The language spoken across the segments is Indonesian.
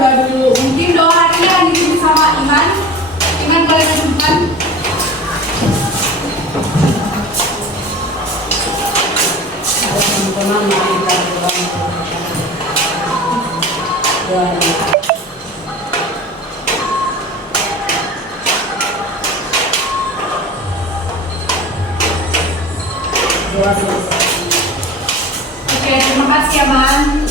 berdoa dulu. Mungkin doa harian diikuti sama Iman. Iman boleh tunjukkan. Teman-teman, mari kita berdoa. Oke, terima kasih ya, Man.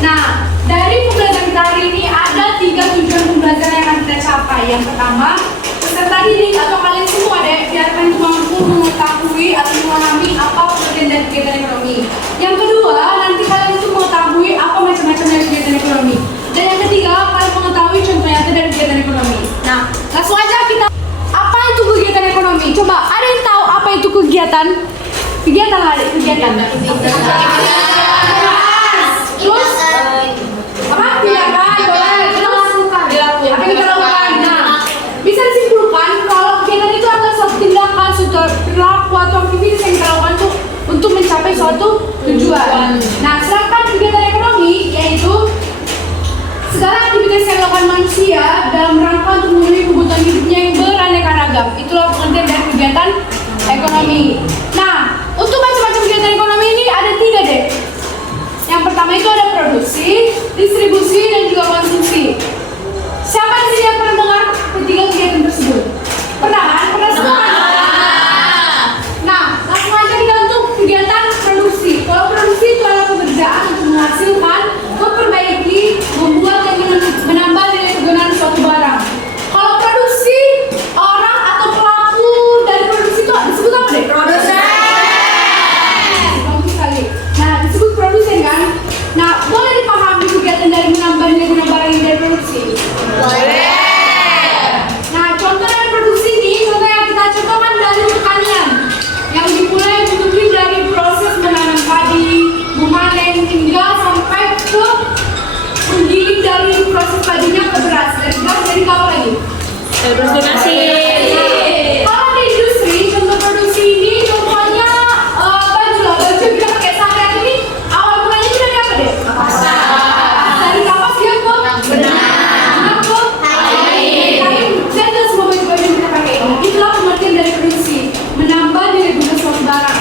Nah, dari pembelajaran kita hari ini ada 3 tujuan pembelajaran yang akan kita capai. Yang pertama, peserta didik atau kalian semua deh, biar kalian mampu mengetahui atau memahami apa pengertian dari kegiatan ekonomi. Yang kedua, nanti kalian itu mengetahui apa macam-macam dari kegiatan ekonomi. Dan yang ketiga, kalian mengetahui contoh nyata dari kegiatan ekonomi. Nah, langsung aja kita. Apa itu kegiatan ekonomi? Coba, ada yang tahu apa itu kegiatan? Kegiatan lah, kegiatan. Terus apa? Tindakan, boleh. Terus apa yang kita lakukan? Nah, bisa disimpulkan kalau kegiatan itu adalah suatu tindakan, suatu perilaku atau aktivitas yang kita lakukan untuk mencapai suatu tujuan. Nah, sedangkan kegiatan ekonomi yaitu segala aktivitas yang dilakukan manusia dalam rangka untuk memenuhi kebutuhan hidupnya yang beraneka ragam. Itulah pengertian dari kegiatan ekonomi. Nah, untuk macam-macam kegiatan ekonomi ini ada 3 deh. Yang pertama itu ada produksi, distribusi, dan juga konsumsi. Siapa di sini yang pernah dengar ketiga kegiatan tersebut? Pernah kan? Pernah semua? Nah, langsung aja kita untuk kegiatan produksi. Kalau produksi itu adalah pekerjaan untuk menghasilkan, memperbaiki, membuat, dan menambah nilai kegunaan suatu barang. Kalau produksi, orang atau pelaku dari produksi itu disebut apa deh? Produsen. Bagus sekali. Nah, disebut produsen kan? Nah, boleh dipahami kegiatan dari menambah nilai guna barang yang dari produksi? Boleh. Nah, contoh dari produksi ini, contoh yang kita contohkan dari pertanian yang dimulai mungkin dari proses menanam padi, memanen hingga sampai ke menggiling dari proses padinya ke beras. Dari beras jadi apa lagi? Produksi. Kalau di industri, contoh produksi ini contohnya baju lah, baju yang kita pakai sehari-hari ini awal mulanya itu dari apa deh? Dari kapas dia ke benang ke kain, dan semua baju-baju yang kita pakai ini. Itulah pengertian dari produksi, menambah nilai guna suatu barang.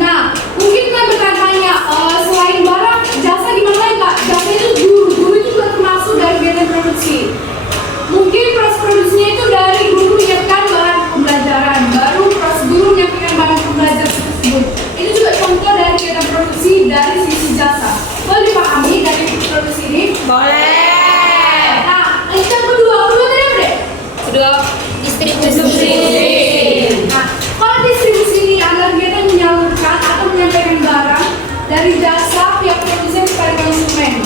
Nah, mungkin kalian bertanya, selain barang, jasa gimana lagi kak? Jasa itu guru itu juga termasuk dari kegiatan produksi. Mungkin proses produksinya itu dari guru menyiapkan bahan pembelajaran, baru proses guru menyiapkan bahan pembelajaran tersebut. Ini juga contoh dari kegiatan produksi dari sisi jasa. Boleh dipahami dari produksi ini? Boleh. Nah, yang kedua tadi apa deh? Kedua, distribusi. Nah, kalau distribusi ini adalah kegiatan menyalurkan atau menyampaikan barang dari jasa pihak produsen kepada konsumen.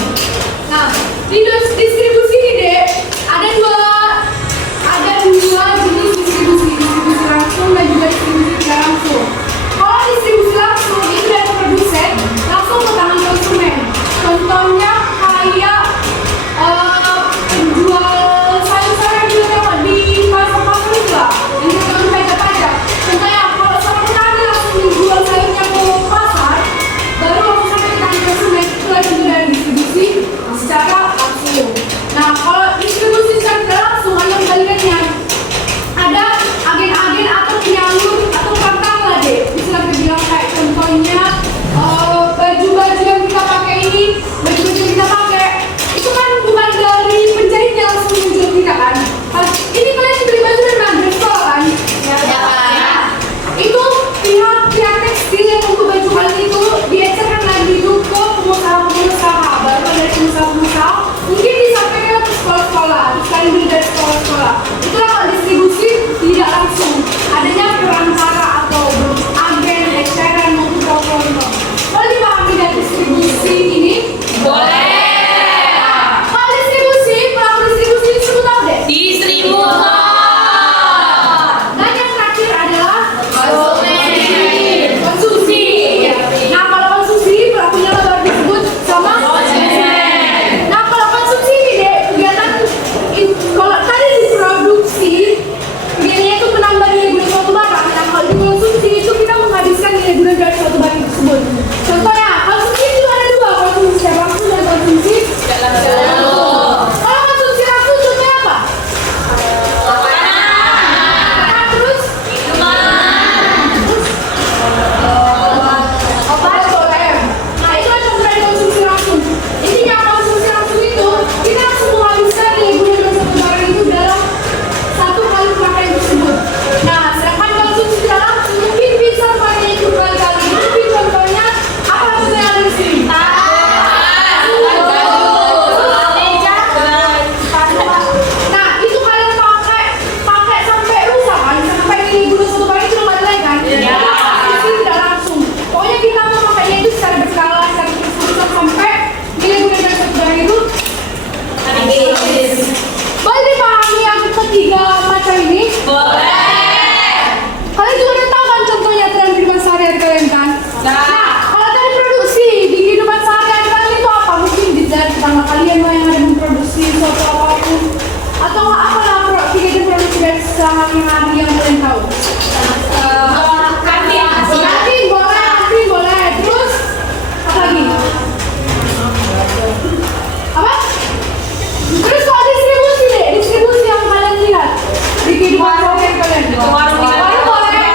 Nah, di distribusi ini deh ada dua jenis distribusi langsung dan juga distribusi tidak langsung. Kalau distribusi langsung itu dari produsen langsung ke tangan konsumen. Contohnya kayak penjual sayur-sayuran juga di pasar-pasar itu lah, yang kita pajak-pajak. Contohnya kalau sama petani langsung menjual sayurnya ke pasar, baru langsung sampai ke tangan konsumen, itu adalah dari distribusi secara langsung. Nah, kalau distribusi secara tidak langsung ada kebalikannya. Ada agen-agen atau penyalur atau perantara lah deh. Bisa kita bilang kayak contohnya baju-baju yang kita pakai ini, baju-baju yang kita pakai yang kalian tahu? Kantin boleh. Terus apa lagi? Apa? Terus kok distribusi deh? Distribusi yang kalian lihat di kehidupan sehari kalian. Warung boleh.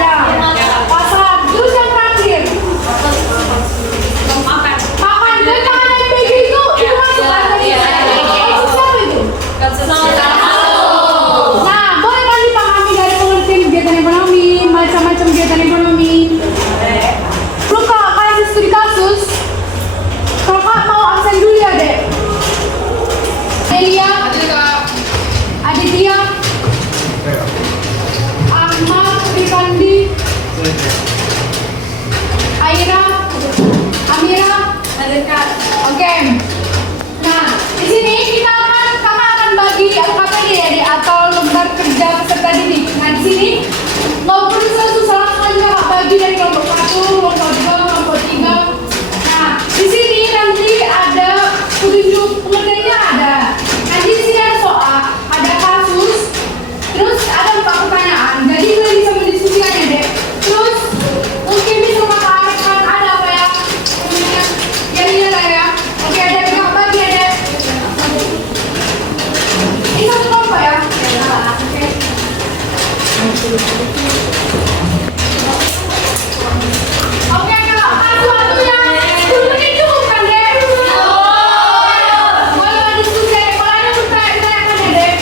Ya. Pasar. Terus yang terakhir. Makan. Makan. Dan jangan MPG itu masuk ada di siapa itu? Nah, boleh kan dipahami dari pengertian kegiatan ekonomi, macam-macam kegiatan ekonomi. Belum kakak kasih studi kasus, kakak mau absen dulu ya, Dek? Elia, Aditya, Ahmad, Rifandi, Aira, Amira, Oke. Nah, di sini kakak akan bagi LKPD ya, Dek, atau lembar kerja peserta didik. Nah, di sini nggak perlu susah langsung aja kakak bagi dari kelompok 1, kelompok 2, kelompok 3. Nah, di sini nanti ada petunjuk pengertiannya ada. Nanti di sini ada soal, ada kasus, terus ada 4 pertanyaan. Jadi kalian bisa mendiskusikan ya, Dek. Terus mungkin bisa kakak arahkan ada apa ya? Jadinya lah ya. Oke, ada kakak bagi ya, Dek. Ini satu kelompok ya. Oke. Oke, kalau satu yang 10 menit cukup kan, Dek? Boleh diskusi, Dek. Kalau ada pertanyaan ya, Dek?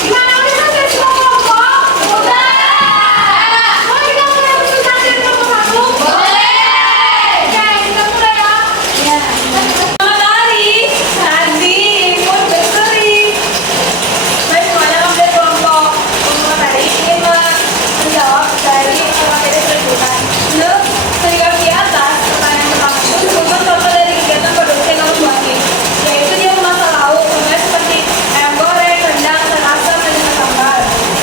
Gimana udah selesai semua kelompok? Udah. Boleh kita mulai presentasi kelompok 1? Boleh. Oke, kita mulai ya. Selamat hari, Sandi, Imun, Besteri. Baik, semuanya ambil kelompok tadi ingin menjawab dari LKPD tersebut. Menurut serikat di atas, pertanyaan pertama itu merupakan contoh dari kegiatan produksi yang kamu buatin, yaitu dia memasak lauk, contohnya seperti ayam goreng, rendang, dan asam, dan juga sambal.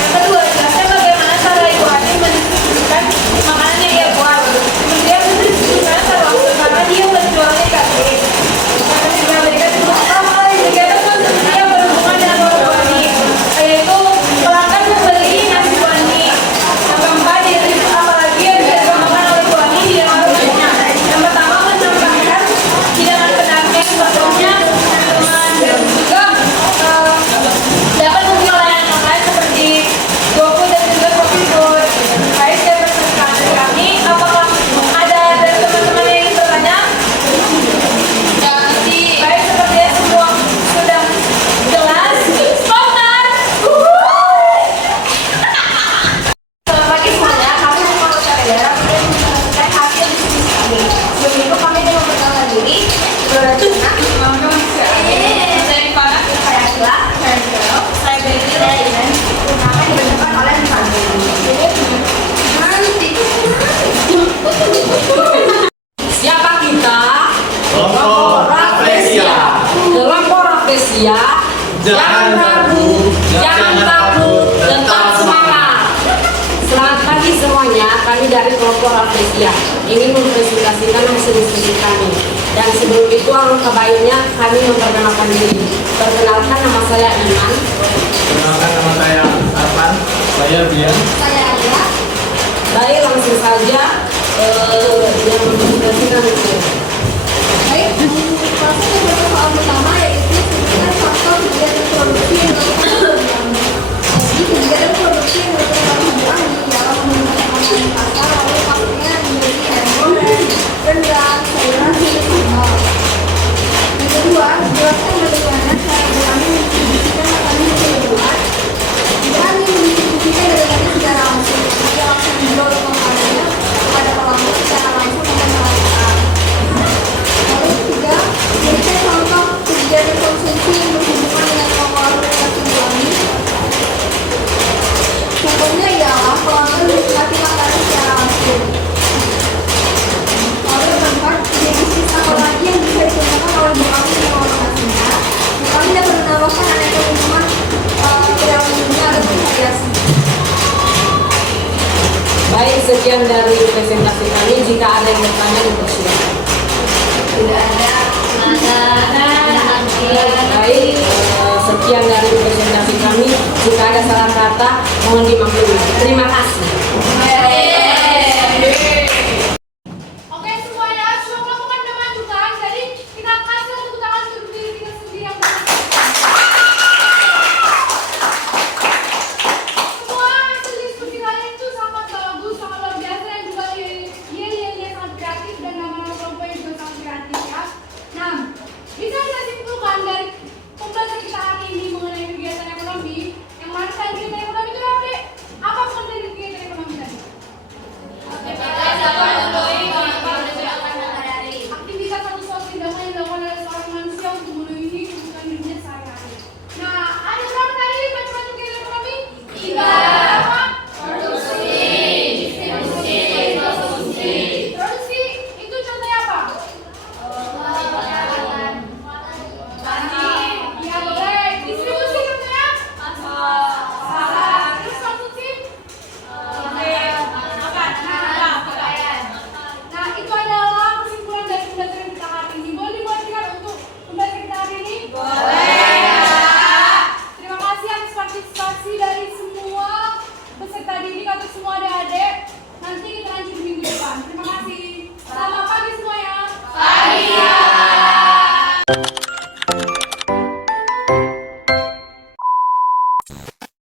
Yang kedua, jelaskan bagaimana cara ibu Ani mendistribusikan makanan yang dia buat. Kemudian mendistribusikan secara waktu karena dia menjualnya di kafe. Yang ketiga, berikan contoh kegiatan konsumsi yang berhubungan dengan warung Ani, yaitu pelanggan membeli nasi Wani. Yang keempat, dianalisis apalagi yang bisa dilakukan oleh Bu Ani di dalam warungnya. Yang pertama, menambahkan hidangan pendamping, contohnya minuman, dan juga dapat mungkin layanan yang lain seperti GoFood dan juga ShopeeFood. Baik, saya persilakan dari kami, apakah ada dari teman-teman yang ingin bertanya? Baik, sepertinya semua sudah jelas. Spontan! Selamat pagi semuanya, kami mengucapkan daerah untuk menyampaikan hasil diskusi kami. Sebelum itu kami ingin memperkenalkan diri. Saya Rifana, saya Akila, saya Jero, saya Betty, dan kami dibentukkan oleh Rifana. Siapa kita? Kelompok Rafflesia. Kelompok Rafflesia. Jangan ragu, jangan takut, tetap semangat. Selamat pagi semuanya, kami dari kelompok Rafflesia ingin mempresentasikan hasil diskusi kami. Dan sebelum itu alangkah baiknya kami memperkenalkan diri. Perkenalkan, nama saya Iman. Perkenalkan, nama saya Arfan. Saya Bian. Saya Alia. Baik, langsung saja yang mempresentasikan itu. Baik, proses yang soal pertama yaitu sebutkan faktor kegiatan produksi yang dilakukan. Jadi kegiatan produksi yang dilakukan Bu Ani dalam menggunakan makanan pasar lalu faktornya menjadi ayam goreng, rendang, sayuran, hingga sambal. Yang kedua, jelaskan bagaimana cara Bu Ani mendistribusikan makanan yang dia buat. Bu Ani mendistribusikan dari secara langsung, dia langsung menjual makanannya kepada pelanggan secara langsung dan masyarakat. Lalu ketiga, berikan contoh kegiatan konsumsi yang berhubungan dengan pengelolaan relasi Bu Ani. Contohnya ialah pelanggan menikmati makanan secara langsung. sekian dari presentasi kami. Jika ada yang bertanya, dipersilakan. Tidak ada. Baik, sekian dari presentasi kami. Jika ada salah kata, mohon dimaklumi. Terima kasih.